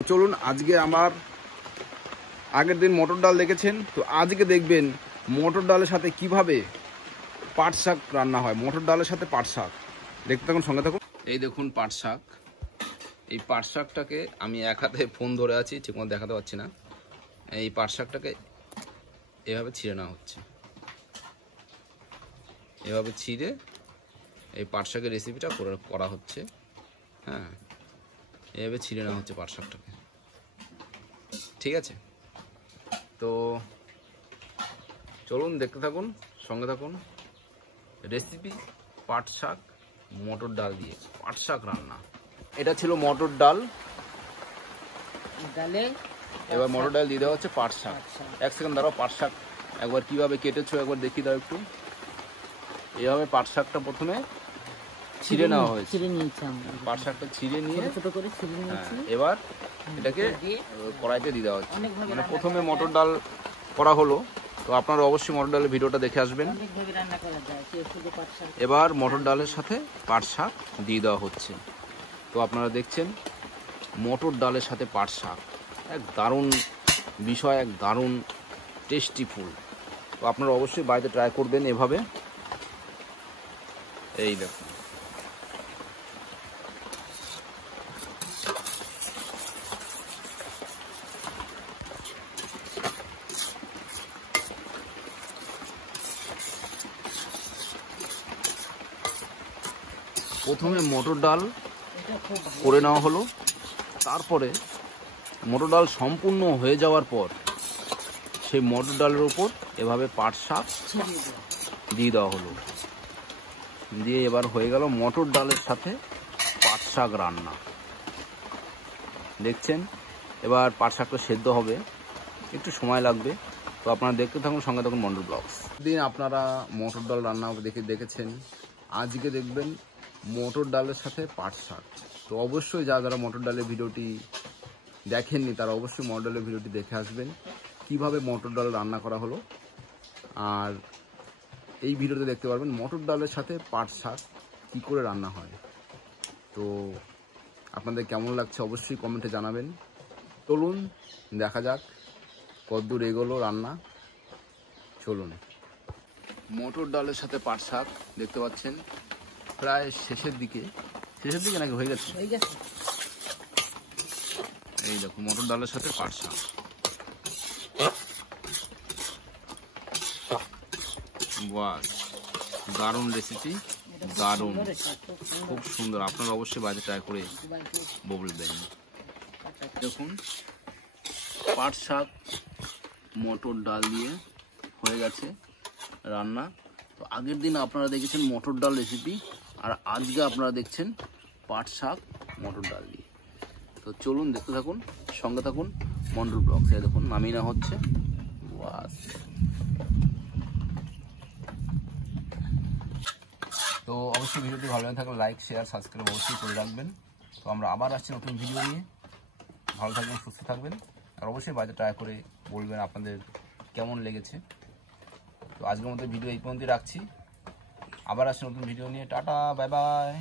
চলুন আজকে আমার আগের দিন মটর ডাল দেখেছেন, তো আজকে দেখবেন মটর ডালের সাথে কিভাবে পাট শাক রান্না হয়। মটর ডালের সাথে পাট শাক দেখতে থাকুন, সঙ্গে থাকুন। এই দেখুন পাট শাক। এই পাট শাকটাকে আমি এক হাতে ফোন ধরে আছি, ঠিকমতো দেখাতে পারছি না। এই পাট শাকটাকে এভাবে ছিঁড়ে নেওয়া হচ্ছে, এভাবে ছিঁড়ে এই পাট শাকের রেসিপিটা করা হচ্ছে। হ্যাঁ, এভাবে ছিঁড়ে নেওয়া হচ্ছে পাট শাকটাকে, ঠিক আছে। তো চলুন দেখতে থাকুন, সঙ্গে থাকুন। রেসিপি পাট শাক মটর ডাল দিয়ে পাট শাক রান্না। এটা ছিল মটর ডাল, এবার মটর ডাল দিয়ে দেওয়া হচ্ছে পাট শাক। এক সেকেন্ড দাঁড়াও, পাট শাক একবার কিভাবে কেটেছো একবার দেখিয়ে দাও একটু। এইভাবে পাট শাকটা প্রথমে ছিঁড়ে নেওয়া হয়েছে, পাট শাকটা ছিঁড়ে নিয়ে এবার এটাকে কড়াইতে দিয়ে দেওয়া হচ্ছে। মানে প্রথমে মটর ডাল করা হলো, তো আপনারা অবশ্যই মটর ডালের ভিডিওটা দেখে আসবেন। এবার মটর ডালের সাথে পাট শাক দিয়ে দেওয়া হচ্ছে। তো আপনারা দেখছেন মটর ডালের সাথে পাট শাক, এক দারুণ বিষয়, এক দারুণ টেস্টি ফুল। তো আপনারা অবশ্যই বাড়িতে ট্রাই করবেন এভাবে। এই দেখুন, প্রথমে মটর ডাল করে নেওয়া হলো, তারপরে মটর ডাল সম্পূর্ণ হয়ে যাওয়ার পর সেই মটর ডালের উপর এভাবে পাট শাক দিয়ে দেওয়া হলো, দিয়ে এবার হয়ে গেল মটর ডালের সাথে পাট শাক রান্না। দেখছেন এবার পাট শাকটা সেদ্ধ হবে, একটু সময় লাগবে। তো আপনারা দেখতে থাকুন, সঙ্গে থাকুন মন্ডল ব্লগস। দিন আপনারা মটর ডাল রান্না দেখেছেন, আজকে দেখবেন মটর ডালের সাথে পাট শাক। তো অবশ্যই যারা মটর ডালের ভিডিওটি দেখেননি তারা অবশ্যই মটর ডালের ভিডিওটি দেখে আসবেন, কিভাবে মটর ডাল রান্না করা হলো। আর এই ভিডিওতে দেখতে পারবেন মটর ডালের সাথে পাট শাক কী করে রান্না হয়। তো আপনাদের কেমন লাগছে অবশ্যই কমেন্টে জানাবেন। চলুন দেখা যাক কতদূর এগোলো রান্না। চলুন, মটর ডালের সাথে পাট শাক দেখতে পাচ্ছেন প্রায় শেষের দিকে নাকি হয়ে গেছে। এই দেখো মটর ডালের সাথে পাট শাক, বাস দারুণ রেসিপি, দারুণ, খুব সুন্দর। আপনারা অবশ্যই বাড়িতে ট্রাই করে বলবেন। দেখুন পাট শাক মটর ডাল দিয়ে হয়ে গেছে রান্না। তো আগের দিন আপনারা দেখেছেন মটর ডাল রেসিপি, আর আজকে আপনারা দেখছেন পাট শাক মটর ডাল দিয়ে। তো চলুন দেখতে থাকুন, সঙ্গে থাকুন মন্ডল ব্লগস। দেখুন নামিয়ে নেওয়া হচ্ছে, বাস। তো অবশ্যই ভিডিওটি ভালো লাগে থাকলে লাইক শেয়ার সাবস্ক্রাইব অবশ্যই করে রাখবেন। তো আমরা আবার আসছি নতুন ভিডিও নিয়ে। ভালো থাকবেন, সুস্থ থাকবেন, আর অবশ্যই বাড়িতে ট্রাই করে বলবেন আপনাদের কেমন লেগেছে। তো আজকের মতো ভিডিও এই পর্যন্তই রাখছি, আবার আসছি নতুন ভিডিও নিয়ে। Tata, bye bye.